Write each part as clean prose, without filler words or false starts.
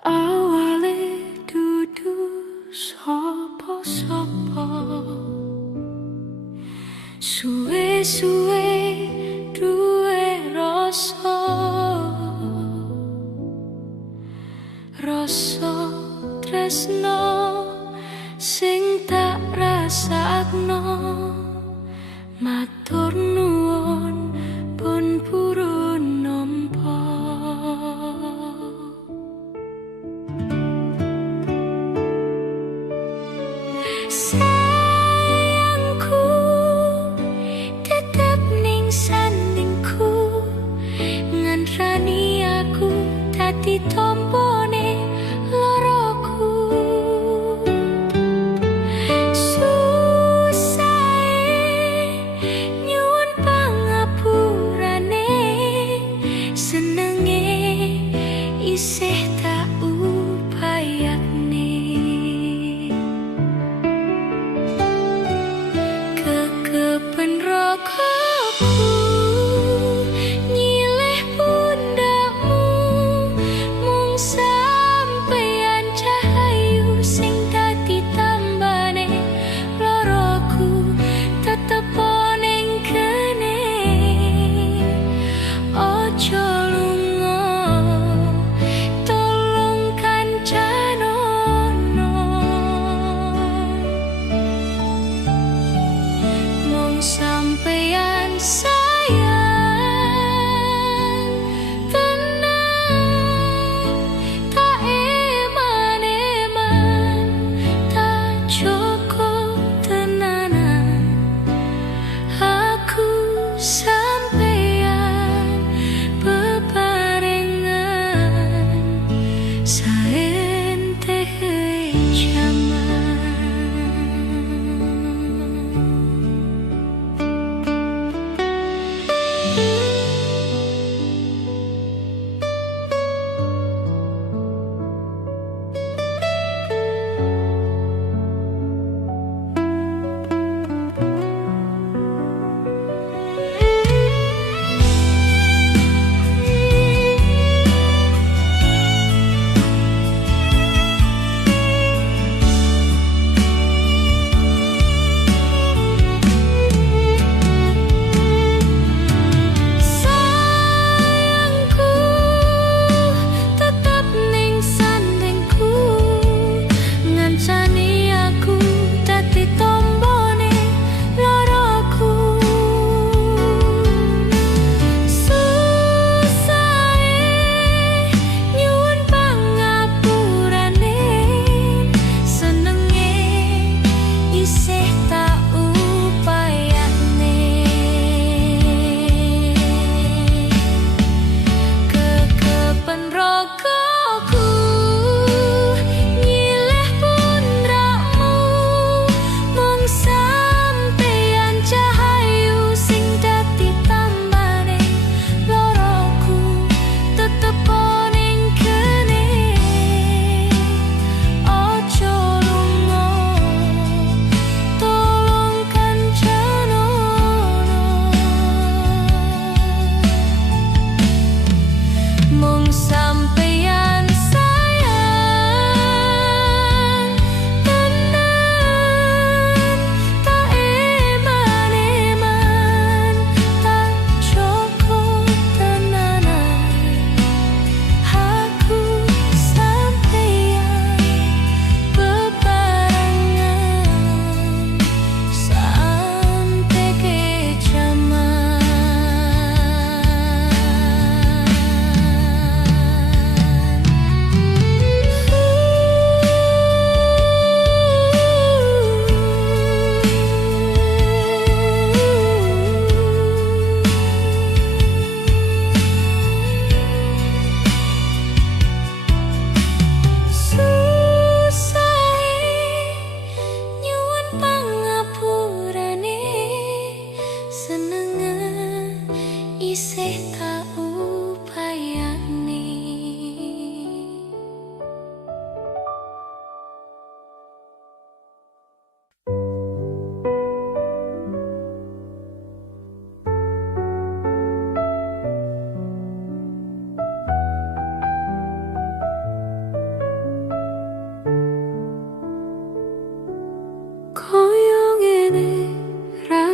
Awale dudu sapa-sapa, suwe-suwe duwe rasa tresno sing tak rasakno. Matur nuwun pun purun nampa. Sayangku tetep ning sandingku, ngantrani aku dadi tompone loroku. Susahe nyuwun pangapurane, senenge isih tak upayane. Kekepen rokoku nyilih pundakmu, mung sampeyan cahayu sing dadi tambane loroku. Tetep ning kene, ojo lunga, tolong kancanono. Mung sampeyan sayang tenan, tak eman-eman, tak cukup tenanan. Aku sampeyan bebarengan, saentehe jaman.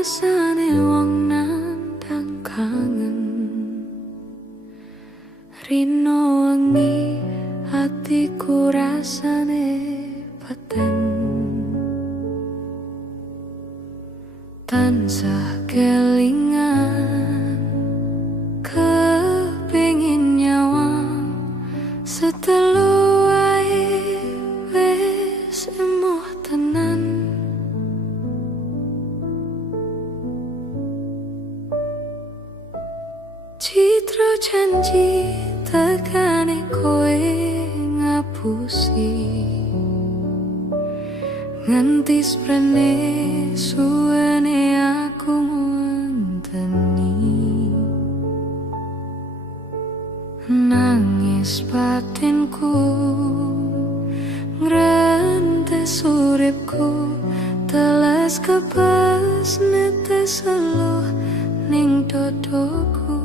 rasane wong nandang kangen, rino wengi hatiku rasane peten, tansah kelingan kepengin nyawang setelu wae wis emoh tenan. Citra janji tekane kowe ngapusi, nganti sprene suwene aku ngenteni, nangis batinku ngrentes uripku, teles kebas netes eluh ning dodoku.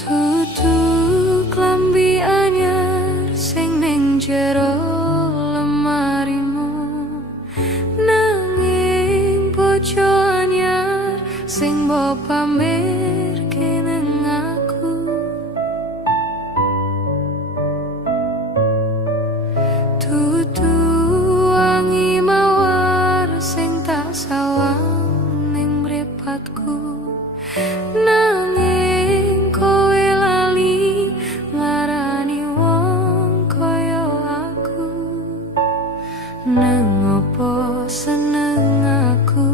Tutu klambi anyar sing ning jero lemarimu, nanging bojo anyar sing mbok pamerke nang aku. Tutu wangi mawar sing tak sawang ning mripatku, nanging kowe lali nglarani wong kaya aku. Nang opo seneng aku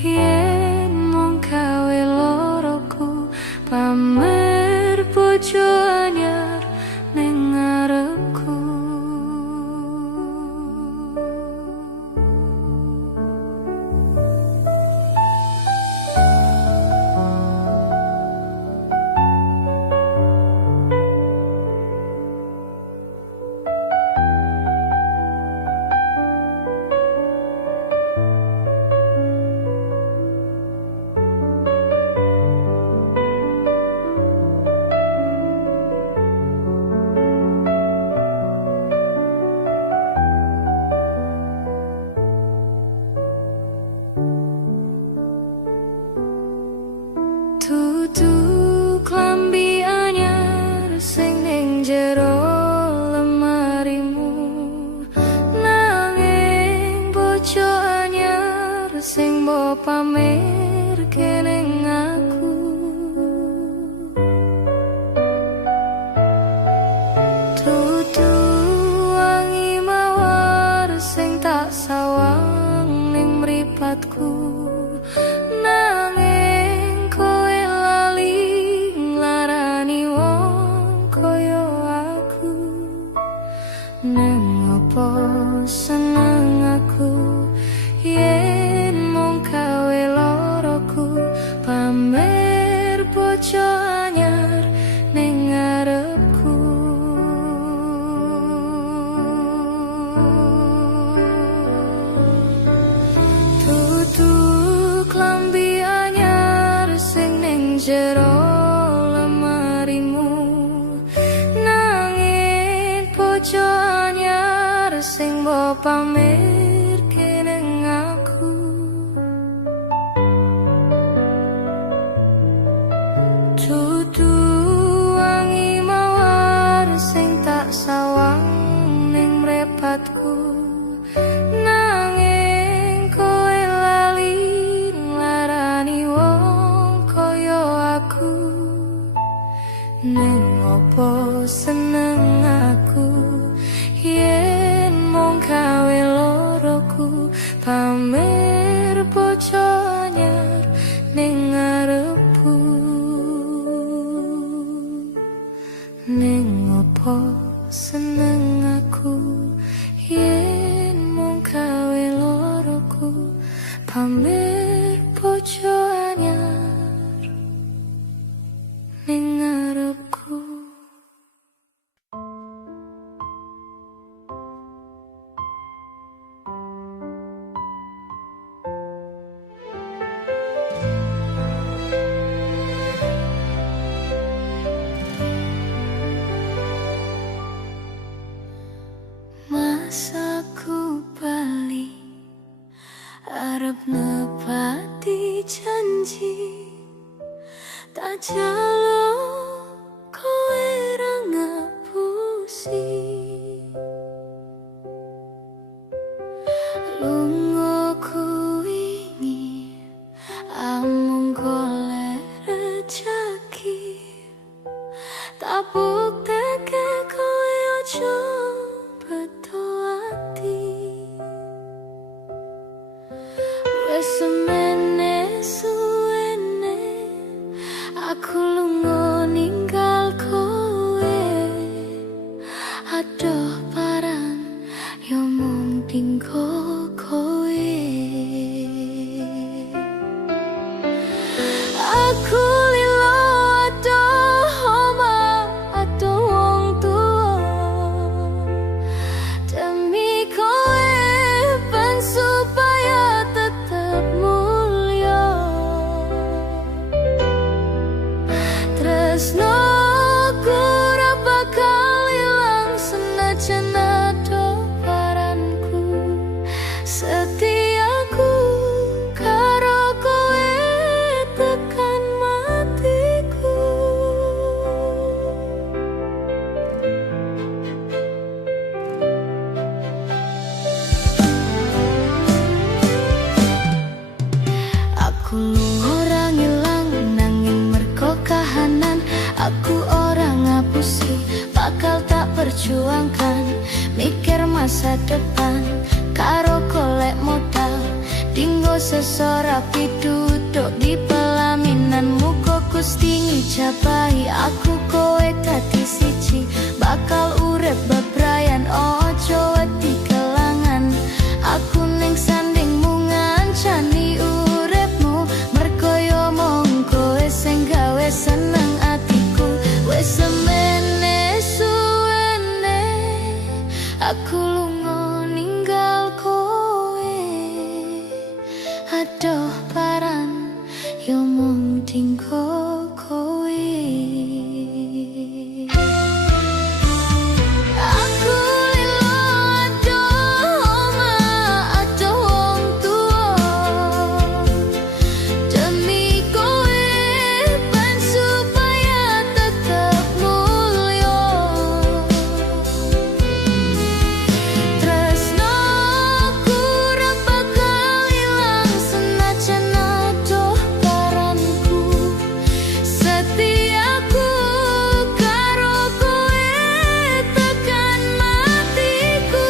yen mung gawe loroku, pamer bojo anyar ning ngarepku. Tutu klambi anyar sing ning jero lemarimu, nanging bojo anyar sing mbok pamerke ning aku. Tutu wangi mawar sing tak sawang ning mripatku, nanging kowe lali nglarani wong kaya aku. Nang opo seneng aku yen mung gawe loroku, pamer bojo anyar ning ngarepku. Tutu klambi anyar sing ning jero lemarimu, nanging bojo anyar sing mbok pamerke ning aku. Tutu wangi mawar sing tak sawang ning mripatku, nanging kowe lali nglarani wong kaya aku. Ning opo seneng aku yen mung gawe loroku, pamer bojo anyar ning ngarepku. Ning opo seneng aku yen mung gawe loroku, pamer bojo anyar ning ngarepku. rasaku bali arep nepati janji tak jaluk kowe ra ngapusi lunga kuwingi amung golek rejeki tak bukteke kowe aja beto ati wis semene suwene aku lunga ninggal kowe adoh paran yo mung tinggo kowe aku lilo adoh omah adoh wong tuwa demi kowe ben supaya tetep mulya tresnoku ora bakal ilang senajan adoh paranku setiaku karo kowe tekan matiku aku ora ngilang nanging merko kahanan aku ora ngapusi bakal tak perjuangkan mikir masa depan karo golek modal dinggo sesora piduduk di pelaminan muga Gusti ngijabahi aku kowe dadi siji bakal urip bebrayan ojo wedi kelangan aku ning sandingmu ngancani uripmu mergo yo mung kowe sing gawe seneng atiku wis semene suwene aku lunga ninggal kowe adoh paran yo mung tinggo kowe aku lilo adoh omah adoh wong tuwa demi kowe ben supaya tetep mulya tresnoku ora bakal ilang senajan adoh paranku setiaku karo kowe tekan matiku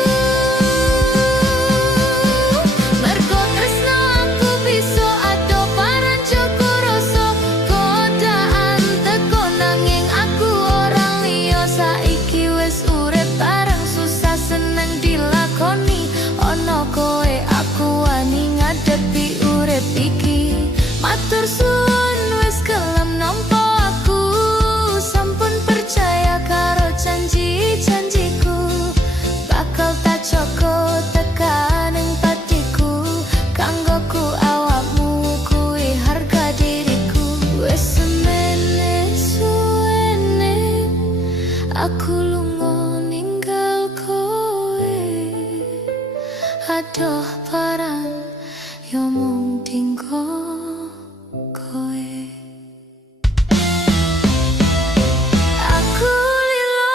mergo tresno aku bisa adoh paran joko rasa godaan teko nanging aku orang liya saiki wis urip bareng susah seneng dilakoni ono kowe aku wani ngadepi urip iki matur suwun wis gelem nampa aku sampun percaya karo janji-janjiku bakal tak joko tekaning patiku kanggoku awakmu kuwi harga diriku wis semene suwene aku lunga ninggal kowe adoh paran yo mung tinggo kowe aku lilo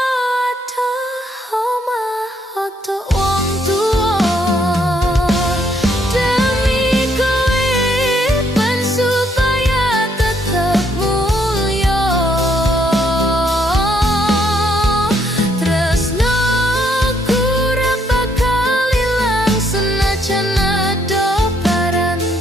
adoh omah adoh wong tuwa demi kowe ben supaya tetep mulya tresnoku ora bakal ilang senajan adoh paranku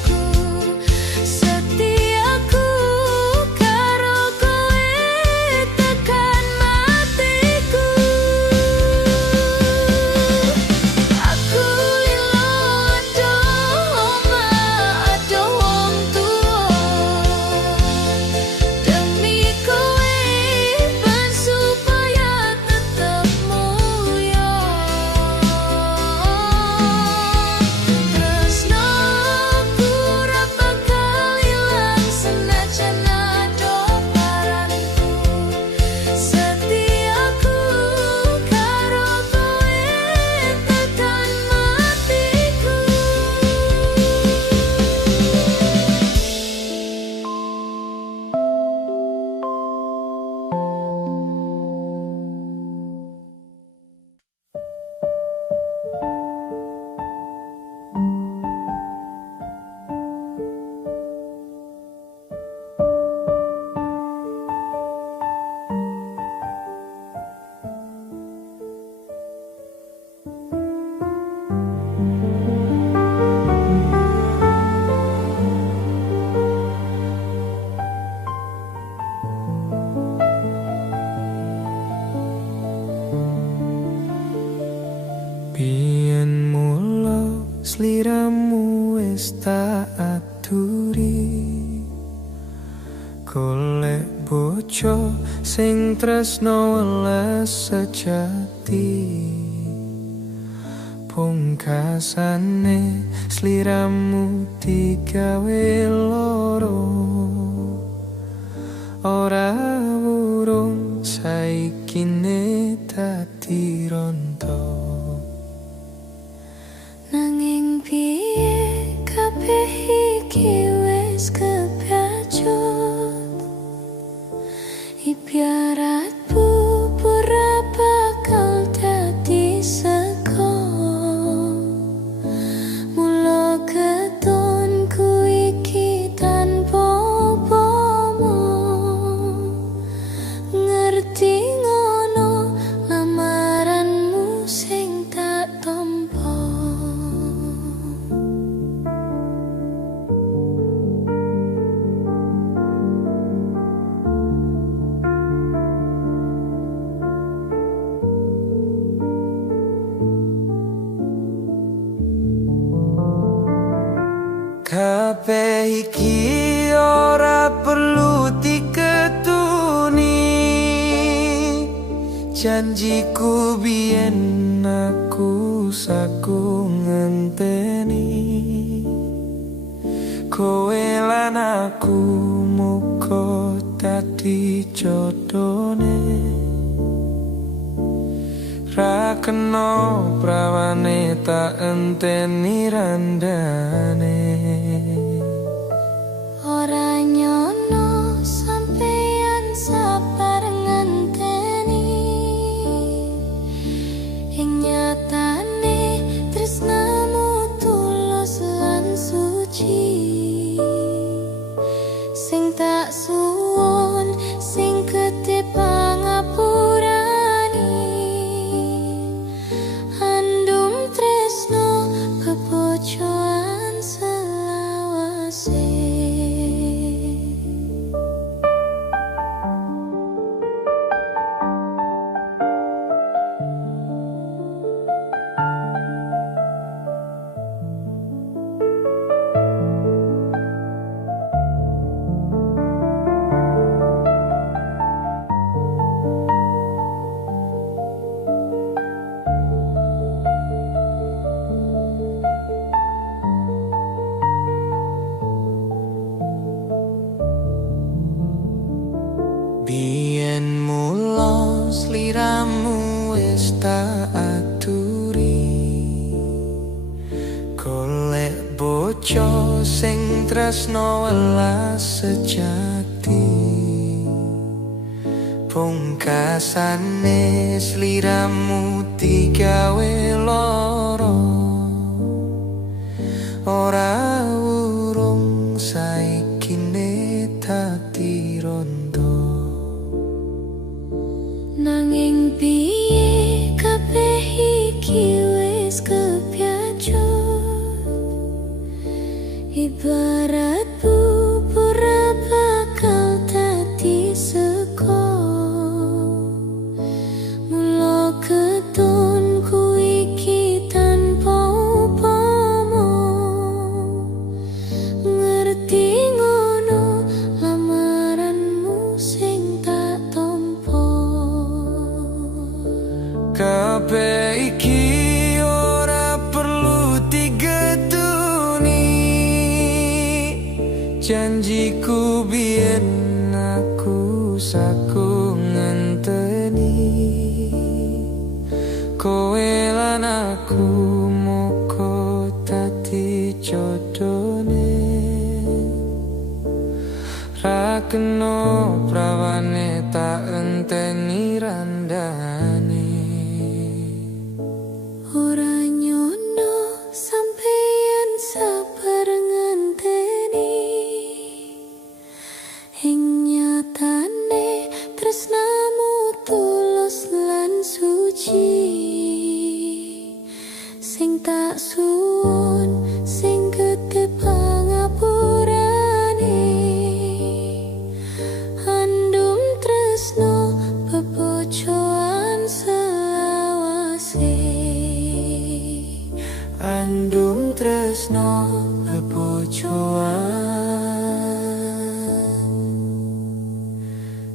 sliramu wis tak aturi. Golek bojo sing tresno welas sejati, pungkasane sliramu digawe loro. Ora wurung saikine dadi rondo. Nanging piye kabeh iki wis kebacut, ibarat bubur bakal dadi sego. Mula ketonku iki tanpa upomo, ngerti ngono lamaranmu sing tak tampa. Kabeh iki ora perlu diketuni, janjiku biyen aku saku ngenteni. Kowe lan aku muga dadi jodone, ra kena prawane tak enteni randane. Ora nyono sampeyan sabar ngenteni, ing nyatane tresnamu tulus lan suci. Sing tak suwun sing gedhe pangapurane, andum tresno bebojoan selawase. Biyen mula sliramu wis tak aturi, golek bojo sing tresno welas sejati, pungkasane sliramu digawe loro. Ora wurung saikine dadi rondo. Nanging piye kabeh iki wis kebacut, ibarat bubur bakal dadi sego. Mula ketonku iki tanpa upomo, ngerti ngono lamaranmu sing tak tampa. Kabeh iki ora perlu digetuni, janjiku biyen aku saku ngenteni. Kowe lan aku muga dadi jodone, ra kena prawane tak enteni randane. Ora nyono sampeyan sabar ngenteni, ing nyatane tresnamu tulus lan suci. Sing tak suwun sing gedhe pangapurane, andum tresno bebojoan selawase. Andum tresno bebojoan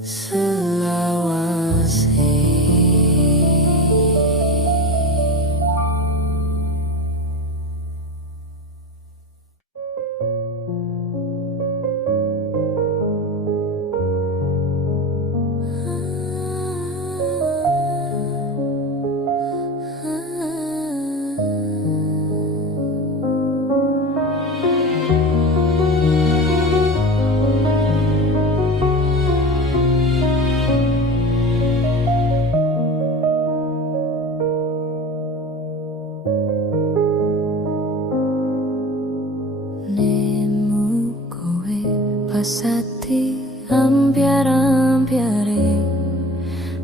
selawase. Pasati ambyar-ambyare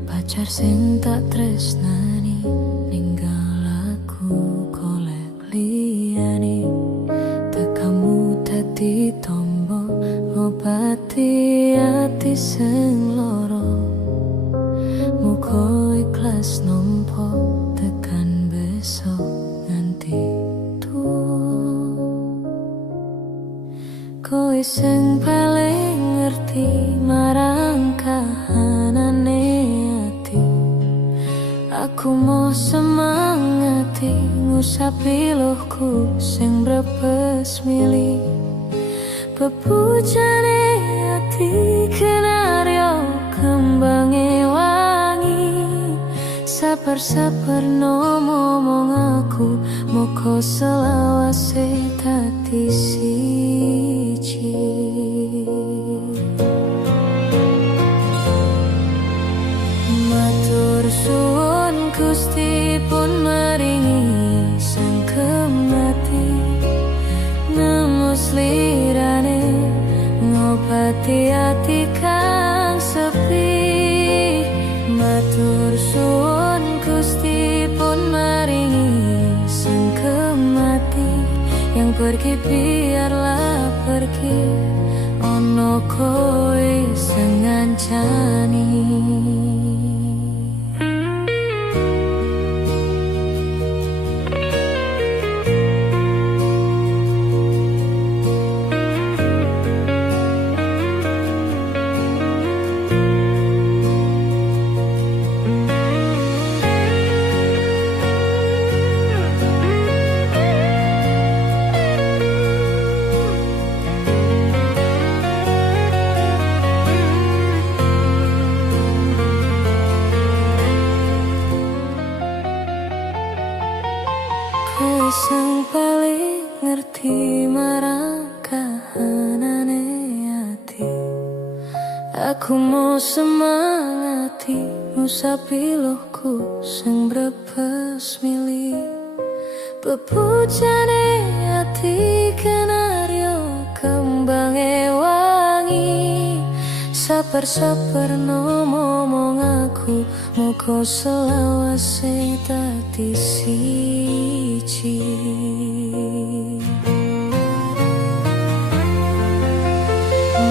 pacar sing tak tresnani ninggal aku golek liyane. Tekamu dadi tombo obati ati sing loro. Muga ikhlas nampa tekan besok nganti kowe sing paling ngerti marang kahanane ati. Aku mau semangati ngusapi lohku sing brebes mili. Bebujane ati kenaryo kembange wangi. Sabar-sabar no ngomong aku moko selawase dadi siji. Matur suwun Gusti pun maringi sangkemati nemos lirane ngobati ati kang sepi. Matur suwun Gusti pun maringi sangkemati yang pergi biarlah pergi ono kowe sengancani. Kowe sing paling ngerti marang kahanane ati. Aku mau semangati ngusapi lohku sing brebes mili. Bebujane ati kenaryo kembange wangi. Sabar-sabar no ngomong aku muga selawase dadi siji.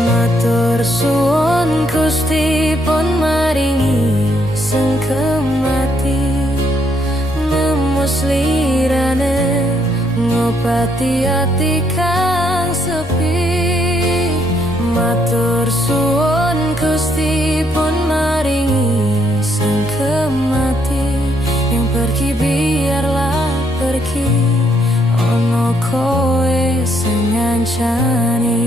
Matur suwun Gusti pun maringi sangkemati nemos lirane ngobati ati kang sepi. Matur suwun Gusti pun maringi sangkemati yang pergi biarlah pergi ono kowe sing ngancani.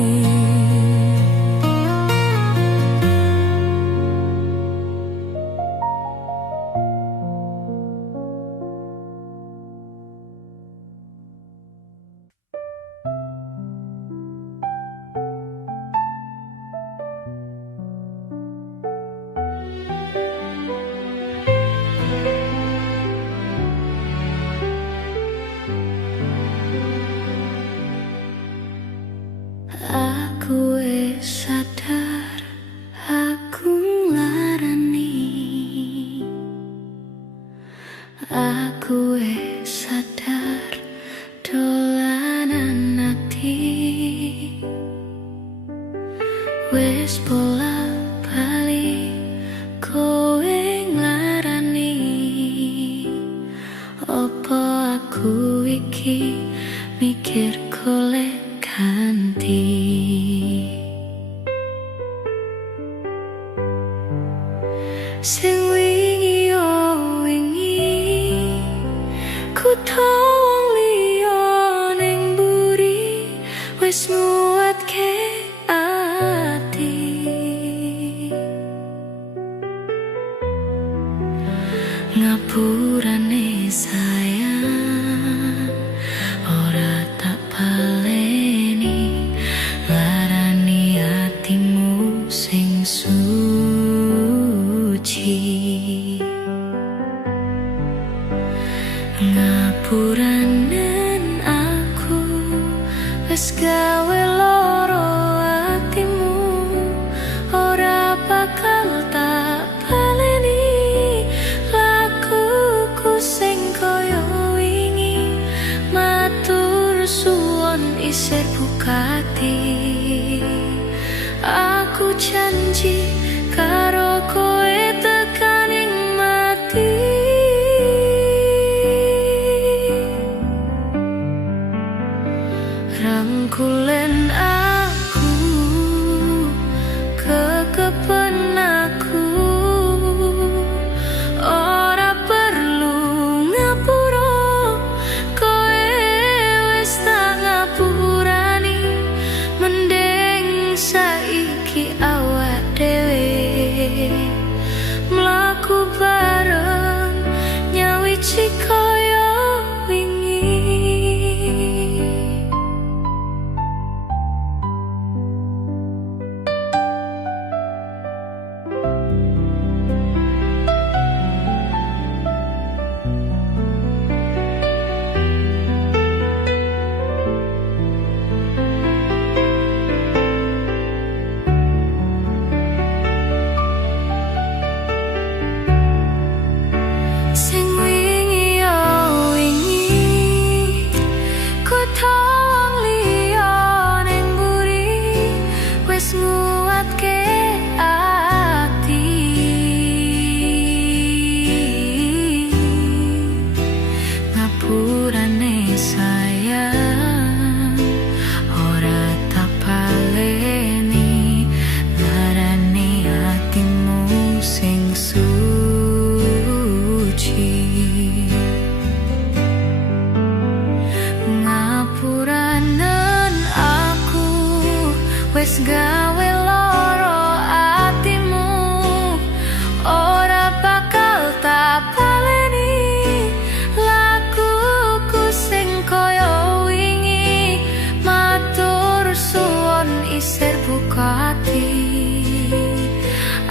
Aku sadar aku nglarani. Aku sadar dolanan ati. Wes bola bali kowe nglarani. Opo aku iki mikir mikir golek ganti. Sing wingi yo wingi ku tawang liya ning mburi wis nguatke ati. Ngapurane sayang ora tak baleni, larani hatimu sing suci. Ngapuranen aku wis gawe loro hatimu, ora bakal tak baleni lakuku sing koyo wingi. Matur suwun isih bukati, aku janji karo koe tekaning mati. Rangkulen aku, kekepen aku, ora perlu ngapura, koe wis tak ngapurani. Mending saiki awak dhewe mlaku bareng nyawiji kaya wingi. Sing wingi yo wingi ku tawang liya ning mburi wis nguatke ati. Ngapurane sayang ora tak baleni, larane hatimu sing ngapuranen aku wis gawe loro atimu, ora bakal tak baleni lakuku sing koyo wingi. Matur suwun isih bukati,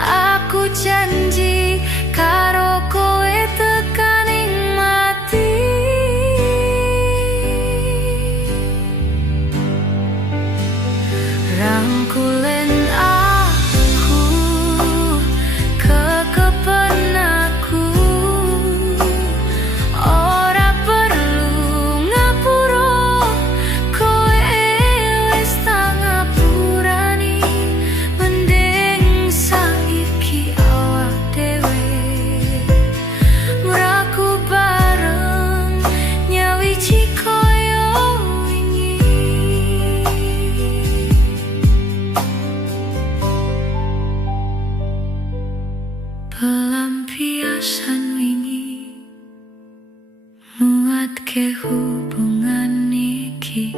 aku janji karo koe tekaning mati. Rangkulen aku, kekepen aku, ora perlu ngapura, koe wis tak ngapurani. Mending saiki awak dhewe mlaku bareng nyawiji kaya wingi. Pelampiasan wingi nguatke hubungan iki,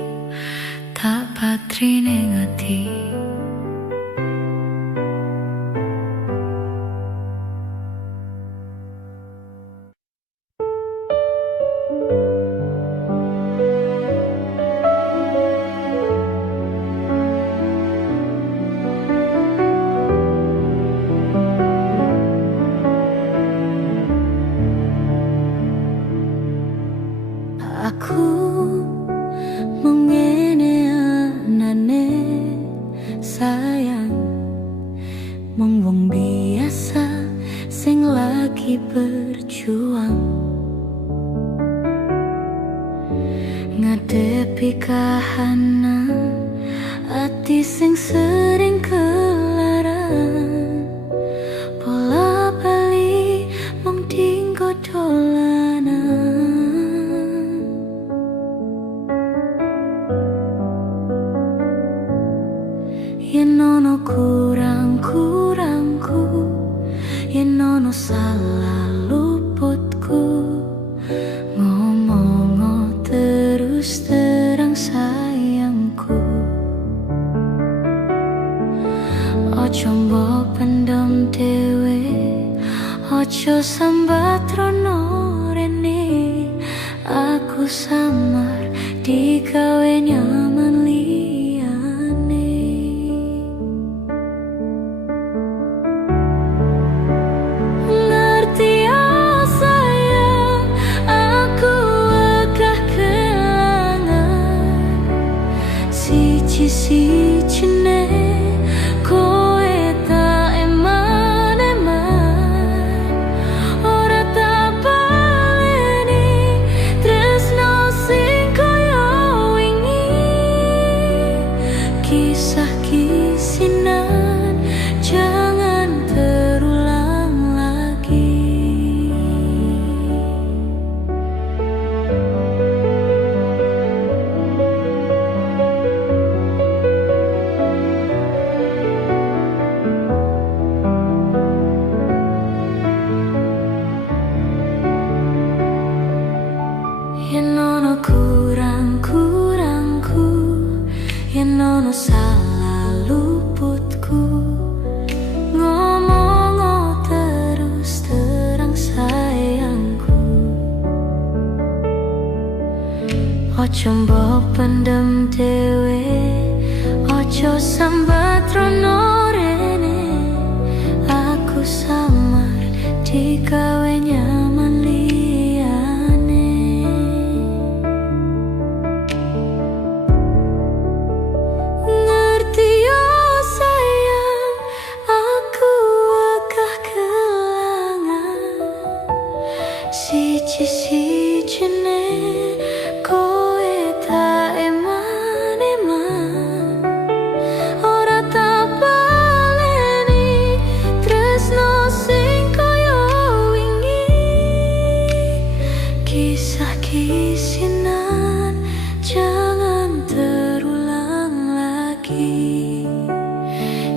tak patrine ngati. Aku mengene anane sayang, mung wong biasa sing lagi berjuang ngadepi kahanan ati sing sering kelaran. Pola bali mung dinggo dolanan, samar digawe nyaman liyane. Ngerti ya sayang, aku agak kelangan siji-sijine kowe tak eman-eman. Ora tak baleni tresno sing koyo wingi, kisah kisinan jangan terulang lagi. Yen ono kurang-kurangku, yen ono salah luputku, ngomong terus terang sayangku. Ojo mbok pendem dhewe, ojo sambat rono rene. Aku samar digawe nyaman liyane. Ngerti ya sayang, aku agak kelangan siji-sijine kowe tak eman-eman. Ora tak baleni tresno sing koyo wingi, kisah kisinan jangan terulang lagi.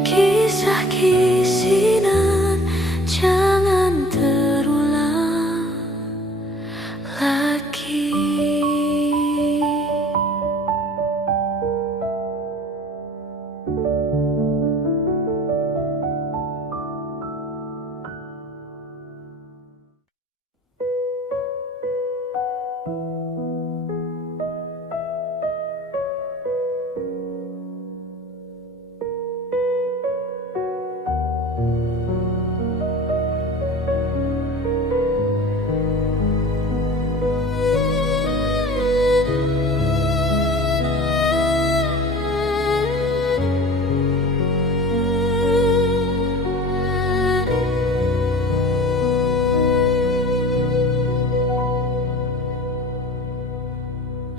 Kisah kisinan jangan terulang lagi.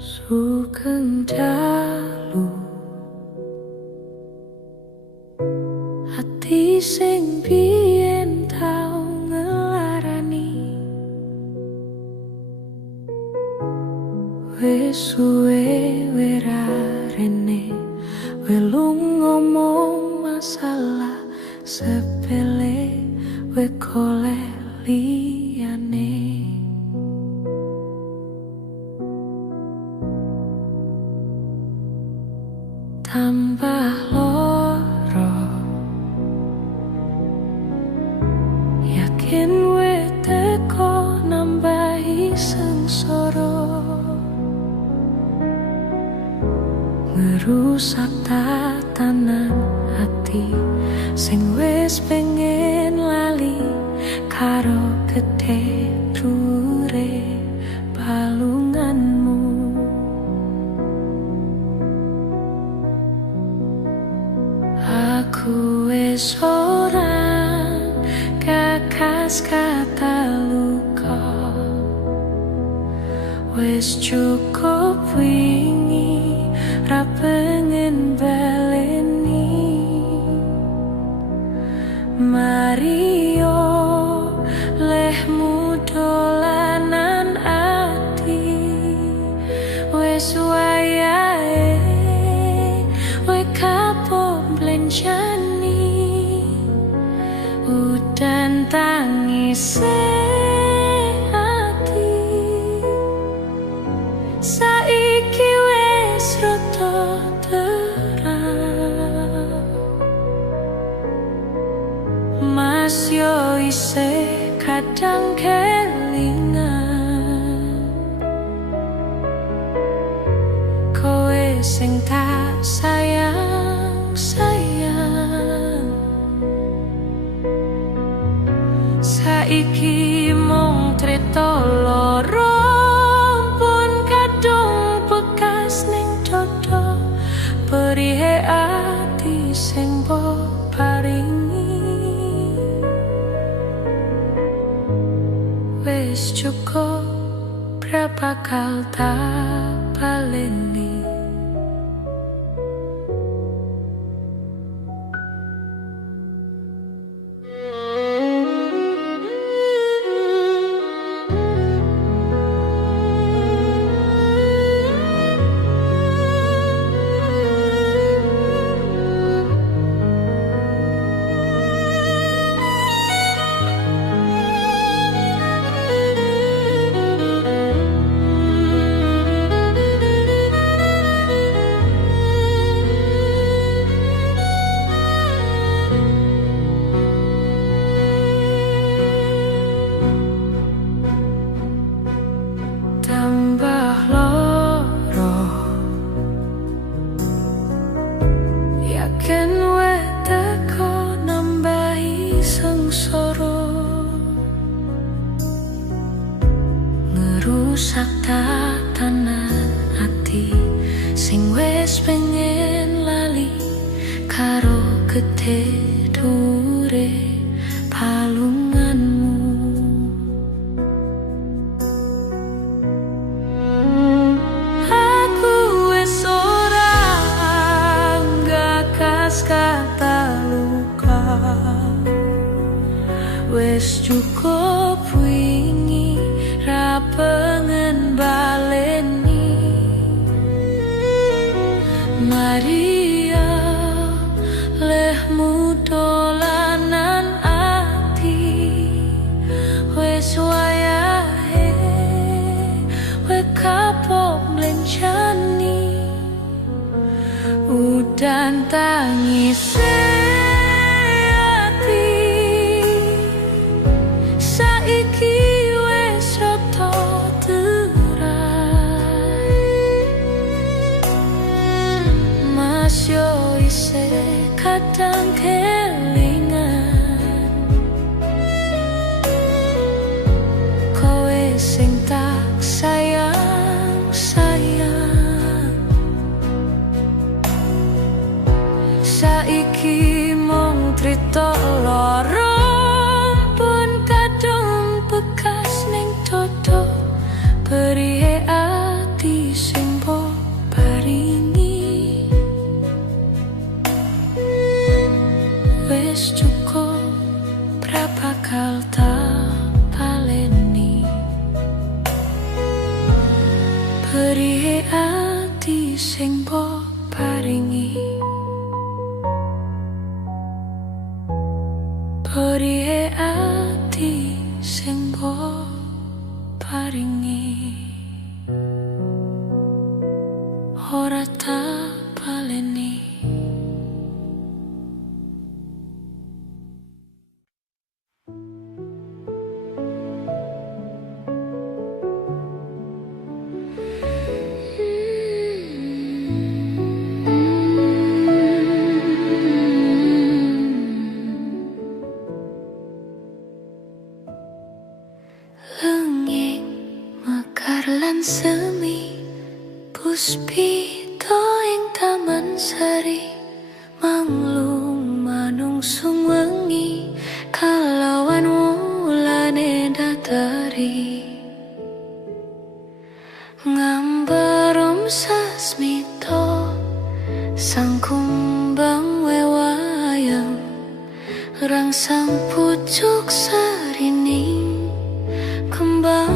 Sugeng dalu ati sing biyen tau ngelarani, wis suwe werarene welung ngomong masalah sepele we golek liyane. Tambah loro yakin we teko nambahi sengsara, ngerusak tatanan hati sing wis pengen lali karo gede dure balunganmu. Aku wis ora kakas kata luka, wis cukup wingi ra pengen baleni. Mario lehmu dolanan ati, wis wayahe we kapok blenjani. Udan tangis hati saiki we sing tak sayang, saiki mung trito loro pun kadung bekas ning dodo perihe ati sing mbok paringi wis cukup berapa kali tak baleni. Ngerusak tatanan ati sing wis pengen lali karo gedhe dure palunganmu. Aku wis ora gagas kata luka, wis cukup wingi ra pengen baleni. Maria lehmu dolanan ati wis wayahe we kapok mlencani udan tangis ati saiki wis rada terai. Mas yo isih kadang kelingan kowe sing tak sayang, saiki mung trito loro pun kadung bekas ning dodo perihe ati sing mbok paringi wis cukup berapa kali tak baleni. Perihe ati sing mbok paringi, perihe ati sing mbok paringi ora tak baleni. Lenging mekar lan semi puspita ing taman sari manglung manungsung wengi kalawan wulane datari ngambarom sasmito sang kumbang wewayang rangsang pucuk sarining kembang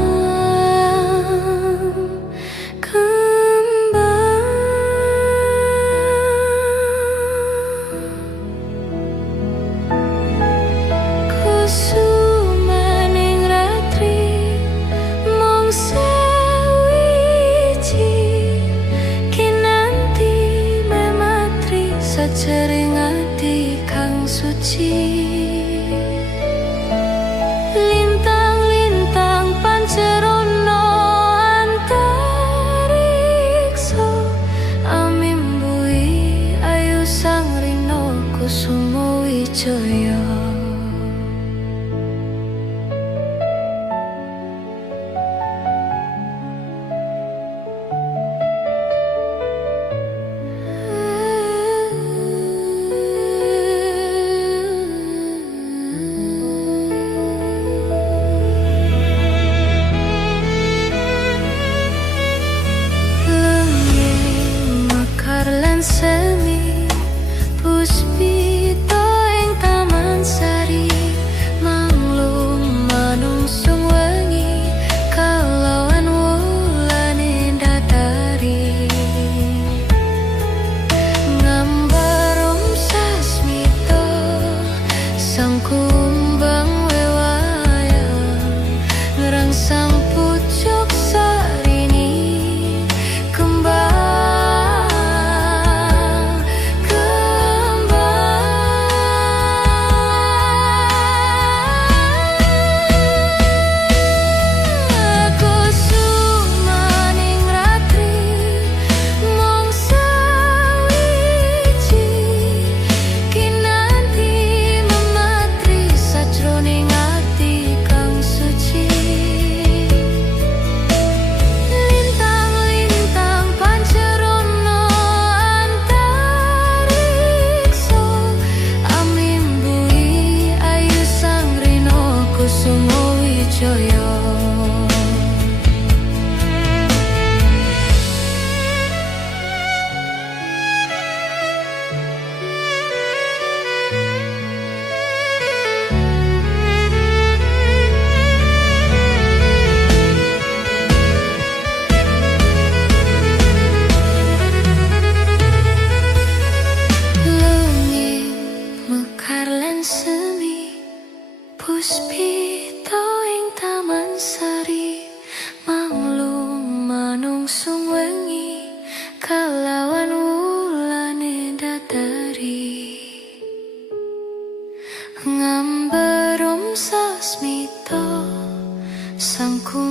kusumaning ratri mong sewiji kinanti mematri sajering ati kang suci.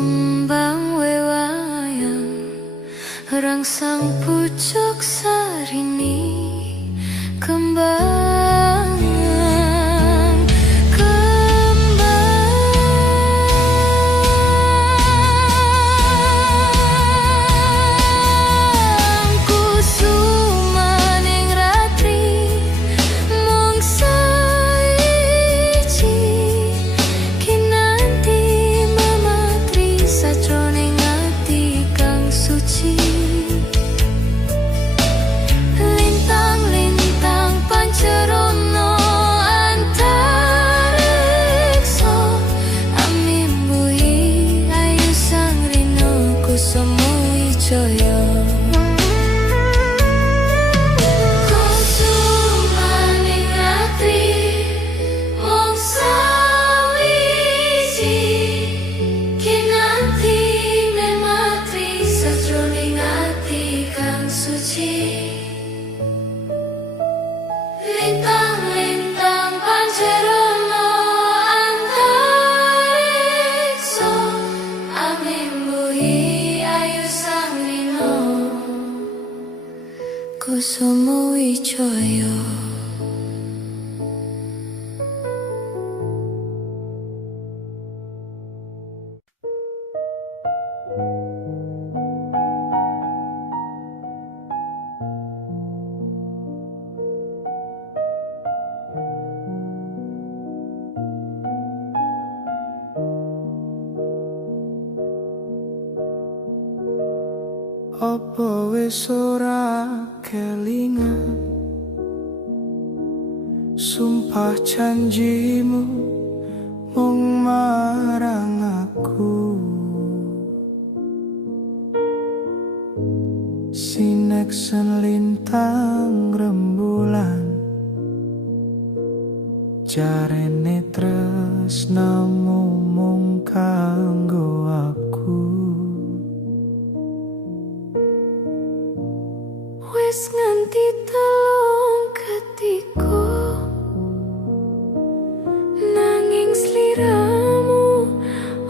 kembang wewayang rangsang pucuk sarini kembang Kusumo Wijaya. Apa wis ora kelingan sumpah janjimu mung marang aku, sineksen lintang rembulan jarene tresnamu mung kanggo aku. Wis nganti telung ketiko nanging sliramu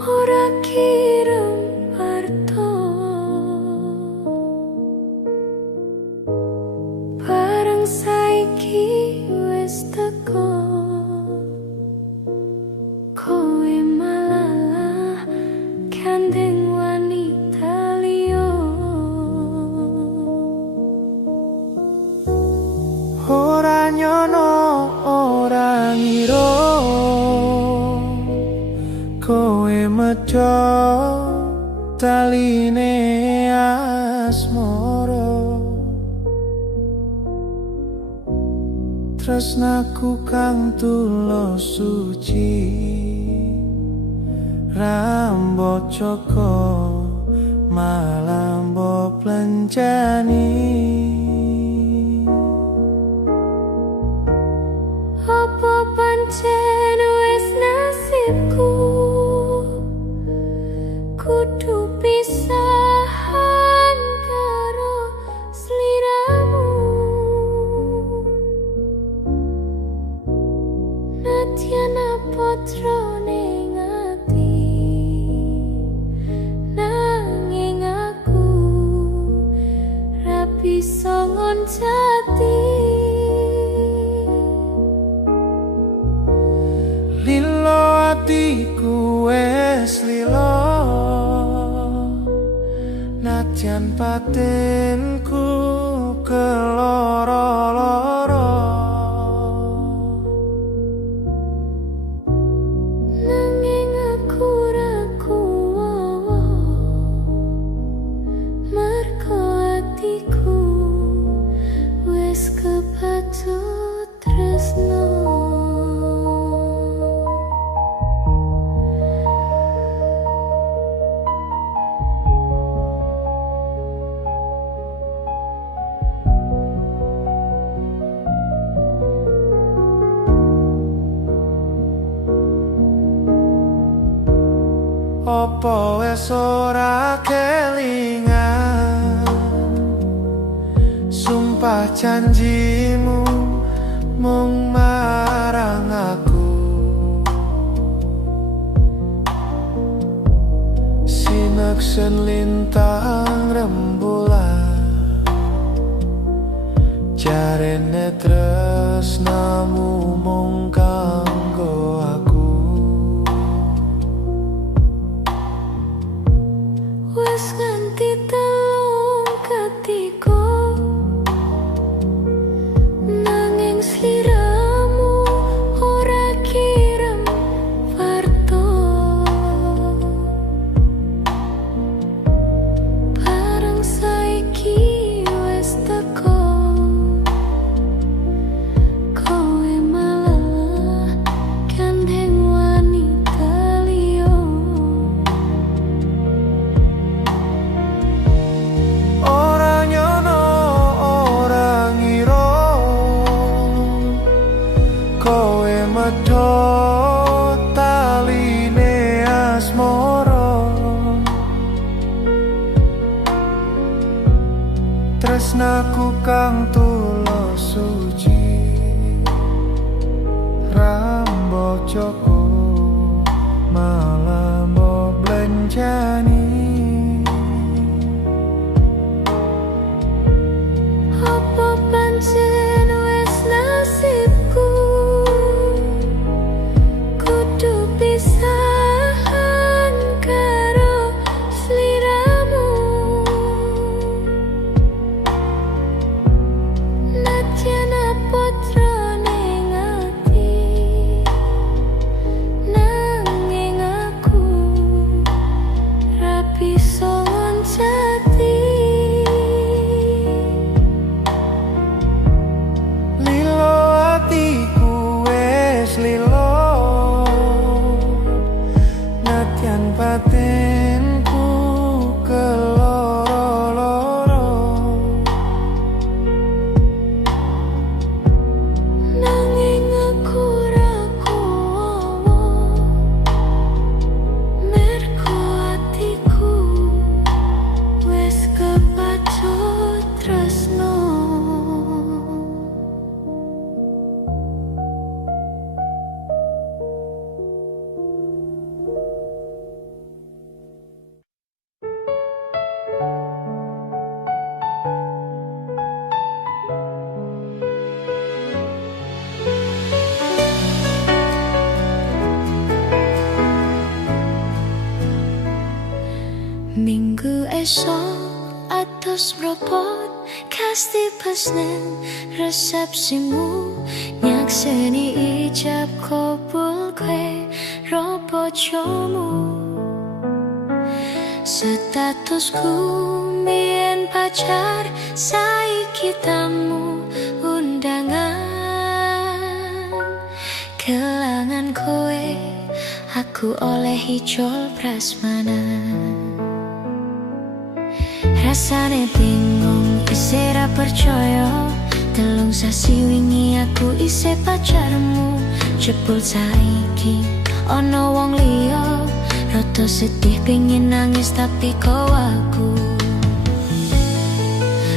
ora kirem parto. Bareng saiki wis teko kowe malah gandeng wanita liya. Ora nyono ora ngira kowe meco taline asmara, tresnaku kang tulus suci rambo coko malam mbok plencani. Apa pancen wis nasibku kudu pisahan karo sliramu. Nadyan apatra ning ati nanging aku ra bisa ngoncati. Lilo atiku wes lilo nadyan batinku keloro-loro, nanging aku ra kuwowo merko atiku wis kepacut tresno. Apa wis ora kelingan sumpah janjimu mung marang aku, nyeksen lintang rembulan, jarene tresnamu mung kanggo aku. Wes nganti telung ketiku, nanging sliramu ora kirim warta. Bareng saiki wes teko, kowe malah gandeng wanita liya. Ora nyono ora ngira kowe medhot taline asmara. Tresnaku kang tulus suci rambut joko malah mbok blenjani. Apa pancen wes nasibku kudu pisahan karo sliramu. Najan apa jroning ati, nanging aku ra bisa ngoncati. Lilo atiku wes lilo, nadyan batinku keloro-loro. Nanging aku ra kuwowo, mergo atiku wes kepacut tresno. Minggu esok atus mropot kasti pesnen resepsimu, nyakseni ijab kabul kwe robojomu. Statusku mien pacar, saiki tamu undangan. Kelangan kowe aku oleh ijol prasmanan. Rasane bingung, isih ra percaya. Telung sasi wingi aku isih pacarmu, jebul saiki ana wong liya. Rada sedih pengin nangis tapi kau aku.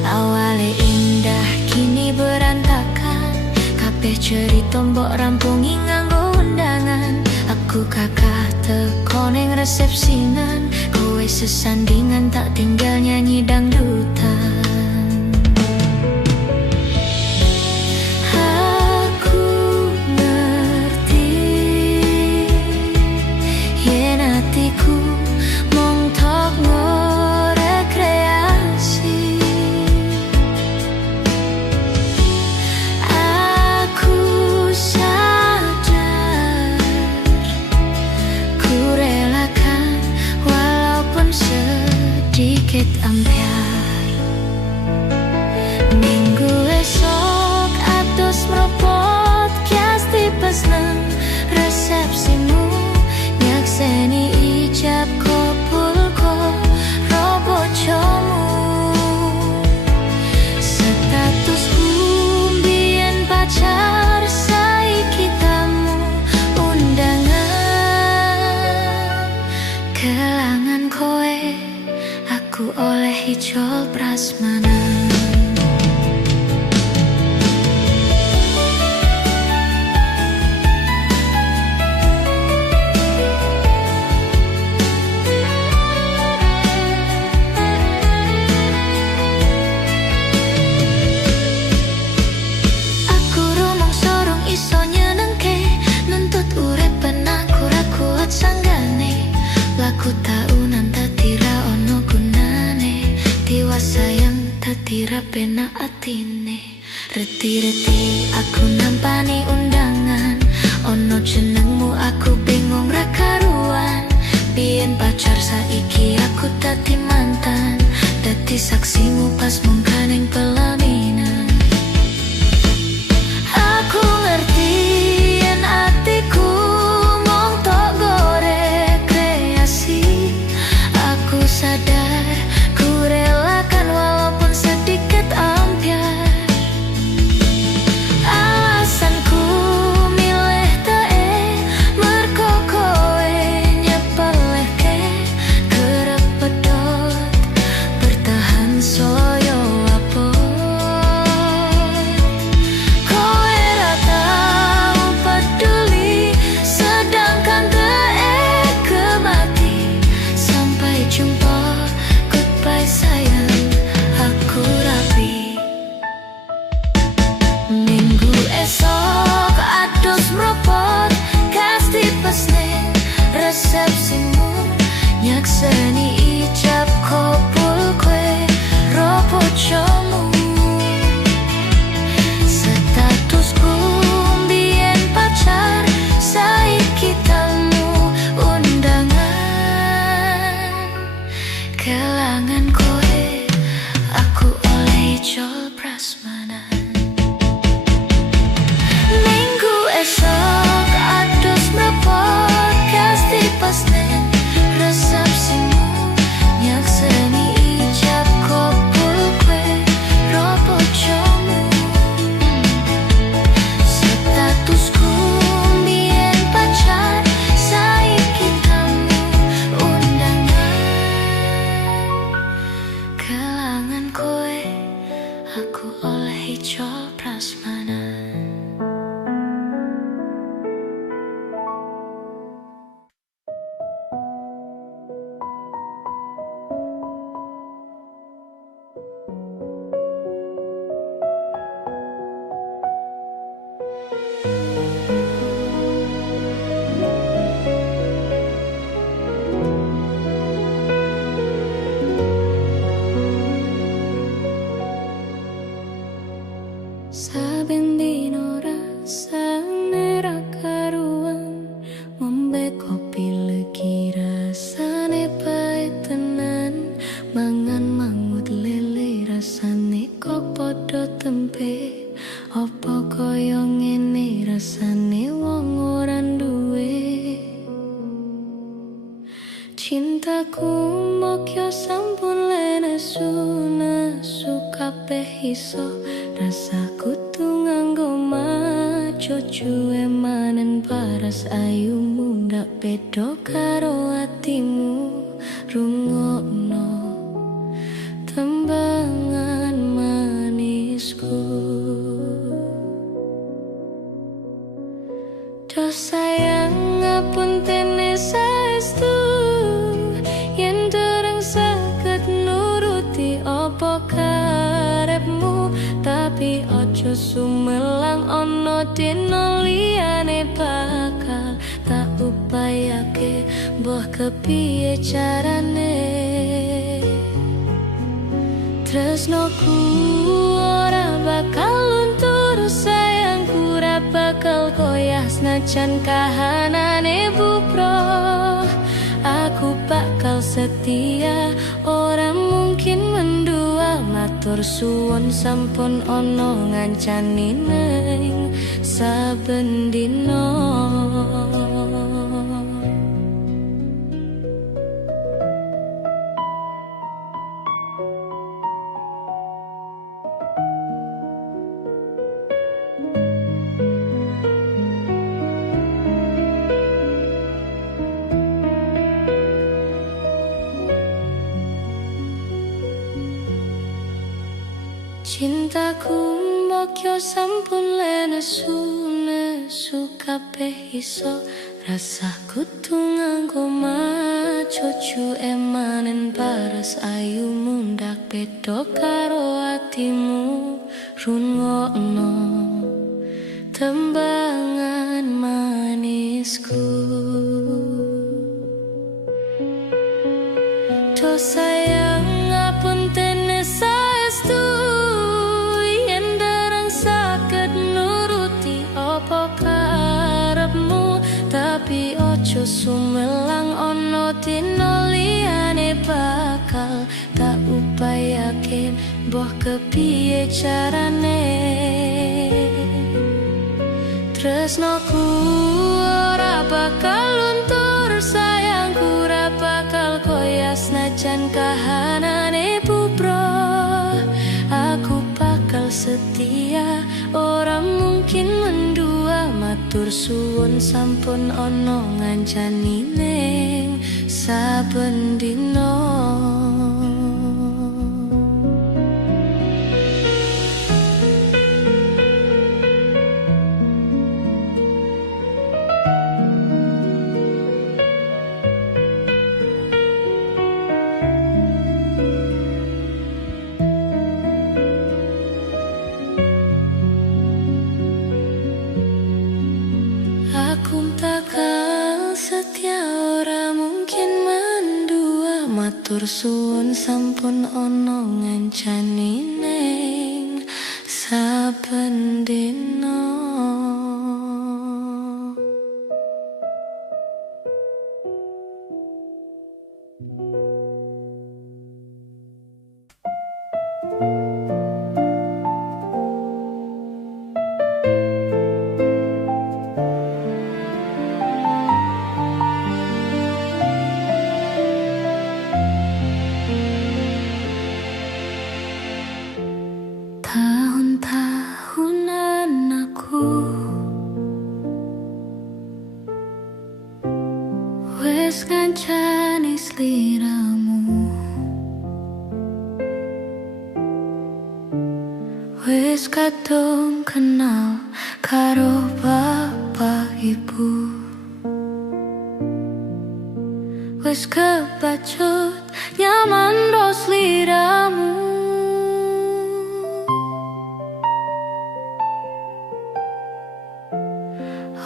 Awale indah kini berantakan, kabeh cerita mbok rampungi nganggo undangan. Aku kakak teko ning resepsinan, kowe sesandingan tak tinggal nyanyi dangdutan. Aku ngerti yen atiku mung tok ngorekreasi. Aku sadar ku relakan walaupun sedikit ambiar. Minggu esok atus mropot kiasti pesnen resepsimu, nyakseni ijab kabul ko robojomu. Statusku mbien pacar, saiki tamu undangan. Kelangan kowe aku oleh ijol prasmanan. ra penak atine. Reti-reti aku nampani undangan, ono jenengmu aku bingung ra karuan. Biyen pacar saiki aku dadi mantan, dadi saksimu pas mungkaning pelaminan. Aku ngerti yen atiku mong tok gorek kreasi. Aku sadar ku relakan walaupun sedikit ambyar. Alasanku milih tae merko kowe nyepelehke kerep pedot bertahan soyo apot. Kowe ra tau peduli sedangkan tae kemati. Sampai jumpa, goodbye sayang, aku rapi. Minggu esok adus mropot kasti pesne resepsimu. Nyakseni ijab kabul kue ropo jomu. Statusku mbien pacar, saiki tamu undangan. Kelangan kowe aku oleh ijol prasmanan. Minggu esok adus mropot kasti pesne resepsimu. Nyakseni ijab kabul kue ropo jomu. Statusku mbien pacar, saiki tamu undangan. Kelangan kowe aku oleh ijol prasmanan. Saben dino rasane ra karuan, ngombe kopi legi rasane pahit tenan. Mangan mangut lele rasane kok podo tempe. Opo koyo ngene rasane wong ora duwe. Cintaku mokyo sampun nesu kabeh iso. Rasaku tuh nganggo maco cuemanen paras ayumu. Ndak beda karo atimu. Rungokno tembangan manisku. Do sayang ngapuntene saestu, yen dereng saged nuruti apa karepmu. Tapi ojo sumelang ono dino liyane bakal tak upayake. Mbah kepiye carane tresnoku ora bakal luntur. Sayangku ora bakal koyah senajan kahanane bupro. Aku bakal setia, ora mungkin mendua. Matur suwun sampun ono ngancani neng saben dino. Cintaku mokyo sampun nesu kabeh iso. Rasaku tuh nganggo maco cuemanen paras ayumu. Ndak beda karo atimu. Rungokno tembangan manisku. Do sayang ngapuntene saestu, kenal, tak upayakin boh kepiye carane. Tresnoku ora bakal luntur, sayangku ora bakal koyas najan kahanane bubro. Aku bakal setia, ora mungkin mendua. Matur suwun sampun ono ngancani ning saben dina. Aku takal setia, ora mungkin mendua. Matur suwun sampun ono ngancani ning saben dina. Tahun-tahunan aku wes ngancani sliramu, wes kadung kenal karo bapak ibu, wes kebacut nyaman ro sliramu.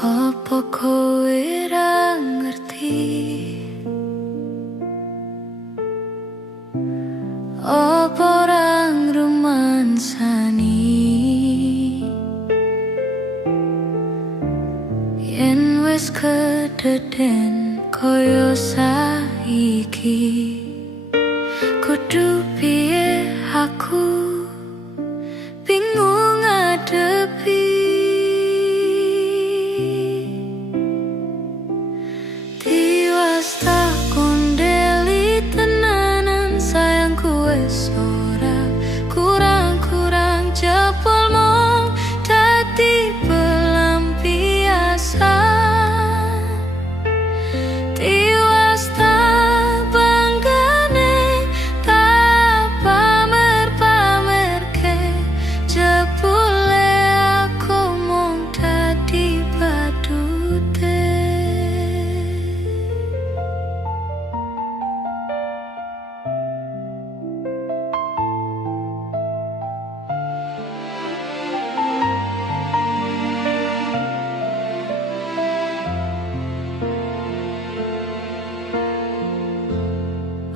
Apa kowe ra ngerti? Apa ora ngrumansani yen wis kededen koyo saiki? Kudu piye aku bingung ngadepi.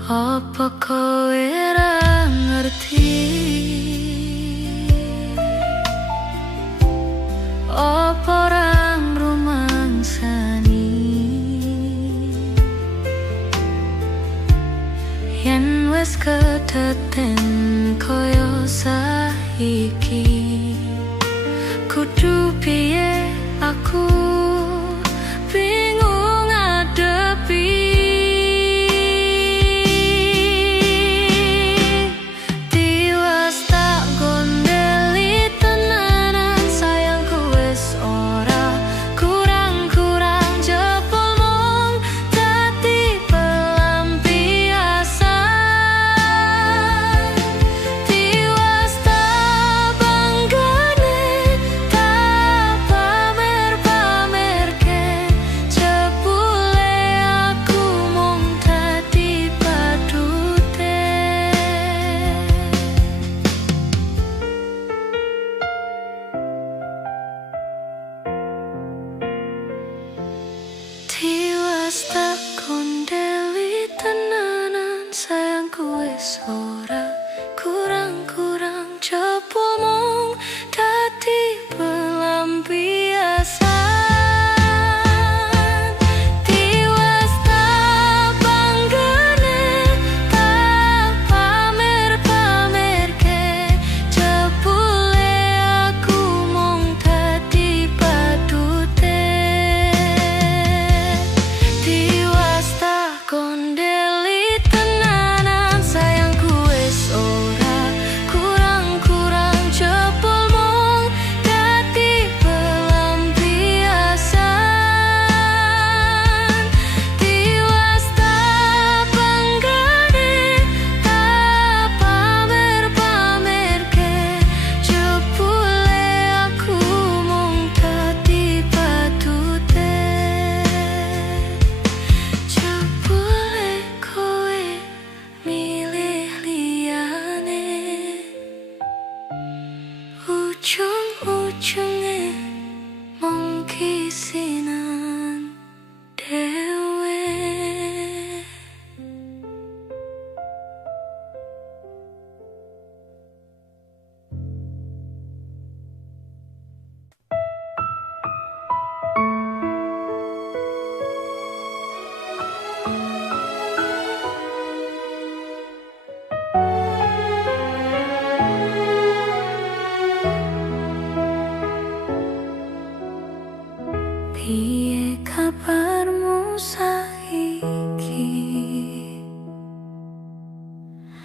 Apa kowe ra ngerti? Apa ora ngrumangsani yen wis kedeten koyo saiki? Kudu piye aku bingung ngadepi. Tiwas tak kondeli tenanan, sayangku wis ora kurang-kurang jebul mung dadi pelampiasan. Tiwas tak banggane, tak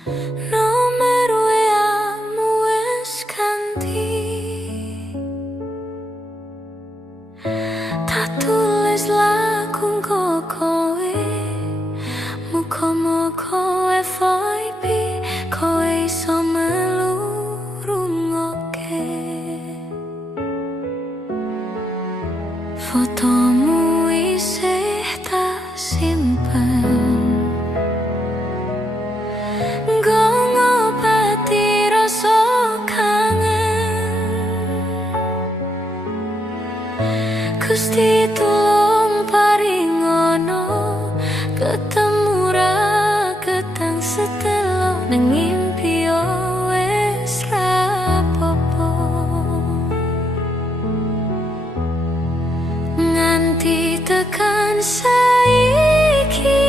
Nomor WA-mu wis ganti, tak tulis lagu nggo kowe. Muga-muga FYP kowe iso melu rungokke. Fotomu isih tak simpen, nggo ngobati rasa kangen. Gusti tulung paringono ketemu ra ketang setelo nang ngimpi wis rapopo. Nganti tekan saiki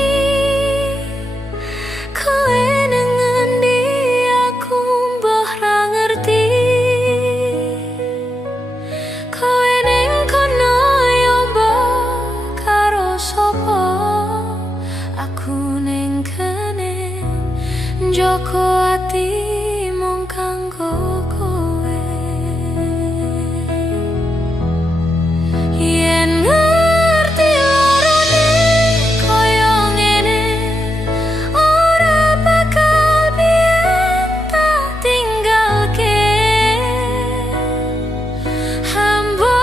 kowe nang ngendi aku mbah ra ngerti. Kowe ning kono yo mbah karo sapa, aku ning kene njoko ati mung kanggo kowe. Yen ngerti lorone koyo ngene, ora bakal biyen tak tinggalke. Hamba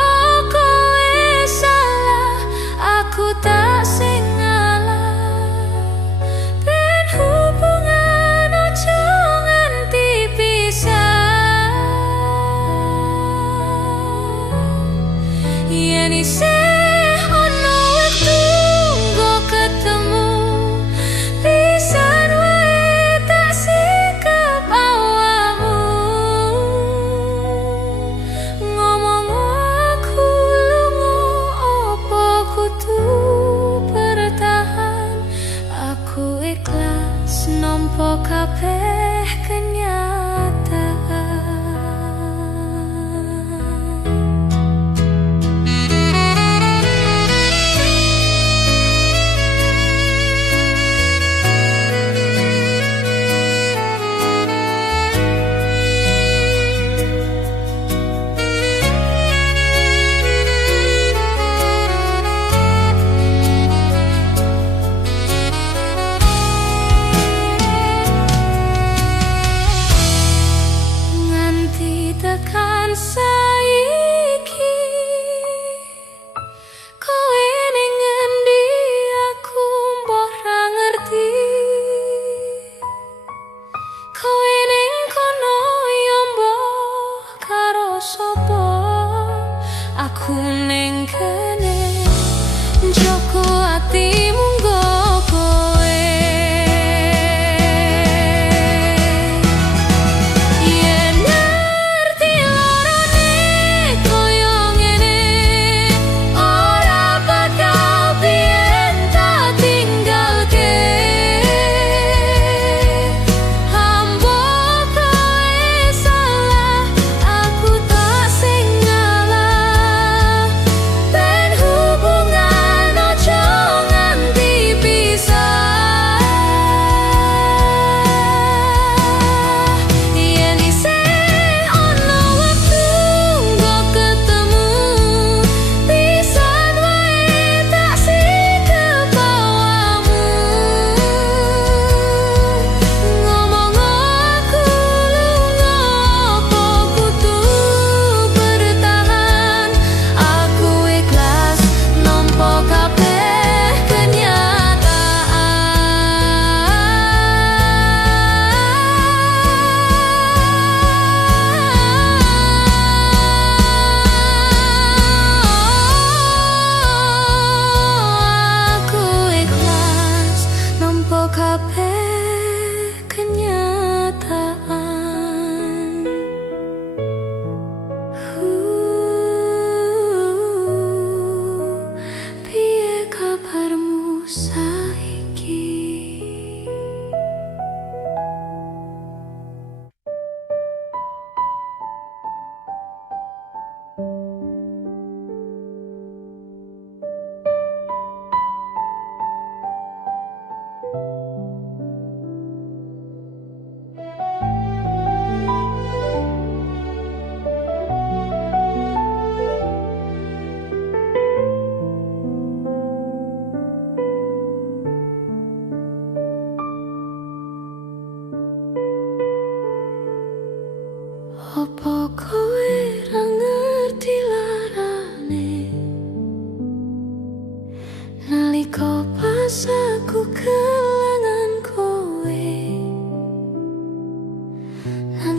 kowe salah, aku tak sing ngalah. Ben hubungan ojo nganti pisah. Yen isih ono wektu nggo ketemu, pisan wae tak sikap awakmu. Ngomong aku lunga apa kudu bertahan. Aku ikhlas nampa kabeh kenyataan. Nganti tekan saiki kowe ning ngendi aku mbah ra ngerti. Kowe ning kono yo mbah karo sapa, aku ning kene njoko atimu nggo kowe. Yen ngerti lorone koyo ngene, ora bakal biyen tak tinggalke. Hamba kowe salah, aku tak sing ngalah.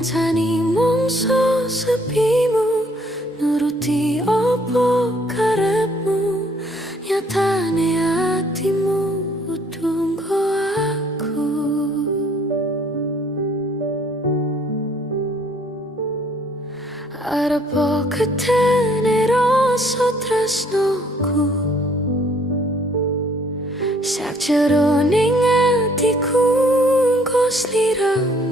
ngancani mongso sepimu, nuruti opo karepmu, nyatane hatimu tunggu aku. Arepo ketene rasa tresnoku, sak jeroning atiku engko sliramu.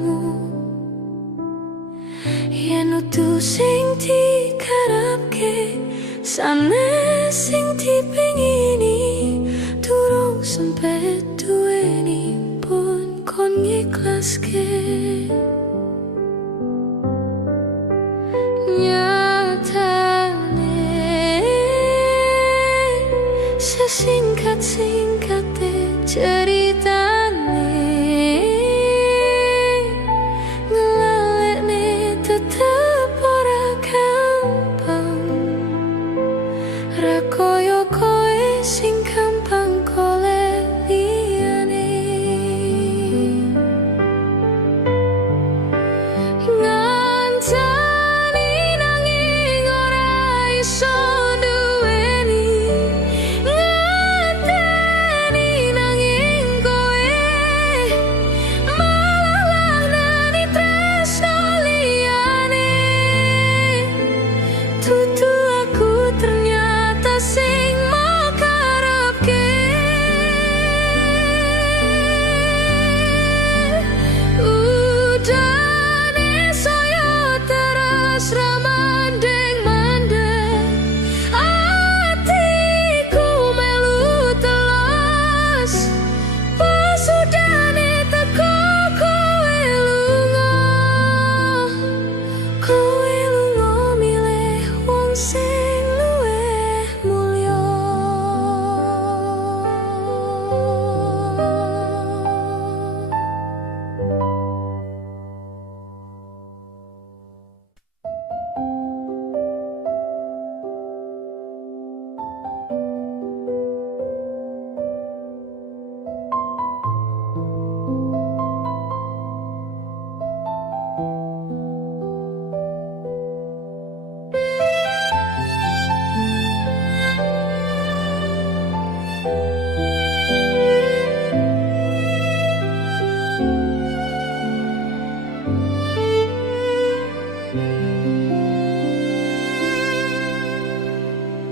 Yen utuh sing dikarepke, sanes sing dipengini, durung sempet duweni pun kon ngiklaske. Nyatane sesingkat-singkate ceritane, ngelalekne tetep ora gampang. Ra koyo koe sing gampang golek liyane. Ngancani nanging ora iso duweni, ngateni nanging koe malah nani tresno liyane. Dudu aku ternyata sing mau karepke. Udane saya terus ramandeng-mandeng, atiku melu telas, pas udane teko kowe lunga milih wong sing luwih mulya.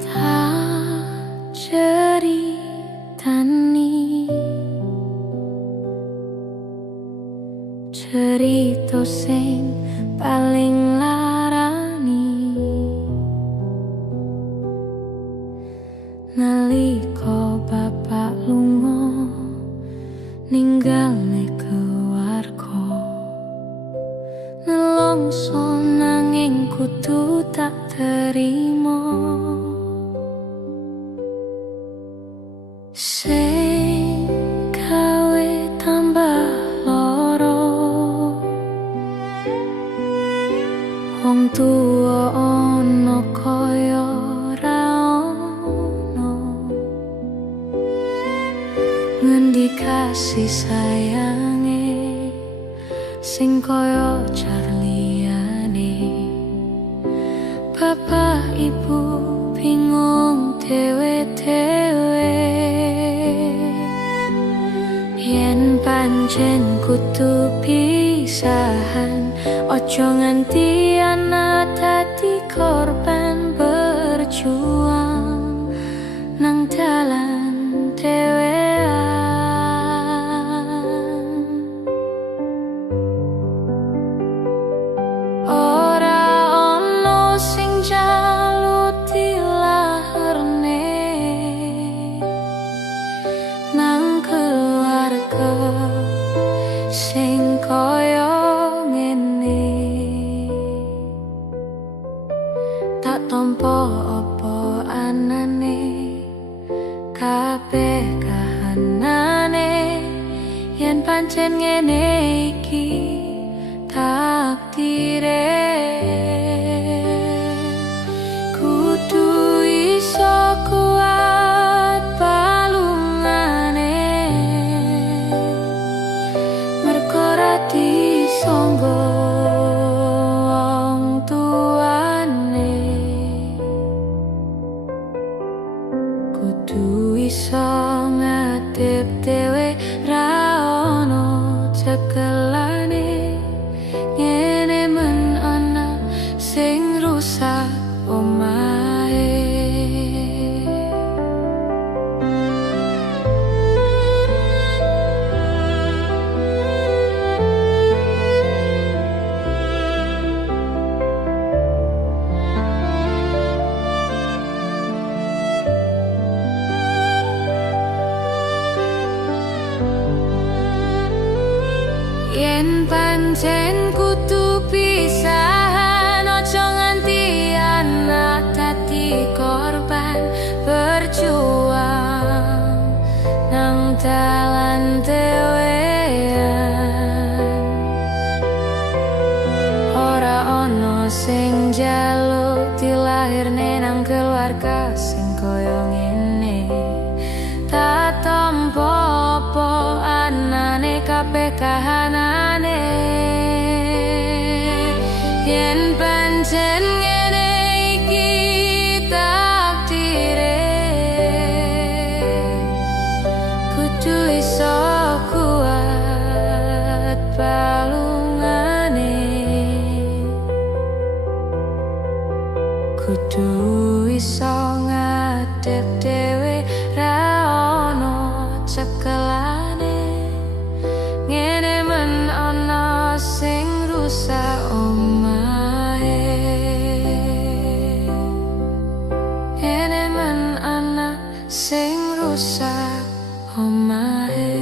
Tak ceritani cerita sing paling larani, nalika bapak lunga ninggalne keluarga, nelongso nanging kudu tak terima. Sing gawe tambah loro, wong tuwa ana kaya ora ana, ngendi kasih sayange sing kaya carliyane. Bapak ibu bingung dewe-dewe, yen pancen kudu pisahan, ojo nganti ana dadi korban berjuang nang dalan dewean. Ora ono sing jalut dilaherne nang keluarga sing kaya ngene. Tak tompo apa anane, kabeh kahanane, yen pancen ngene iki takdire. Kudu iso kuat palungane, mergo ra disangga pancen kudu pisahan, ojo nganti anak dadi korban berjuang nang dalan dhewean. Ora ono sing njaluk dilahirne nang keluarga sing koyo ngene, tak tampa apa anane kabeh kahanane. Yen pancen ngene iki takdire, kudu iso kuat balungane, kudu iso ngadeg dhewe ra ono cekelane. Ngene men ana sing rusak omahe, ngene men ana sing rusak omahe.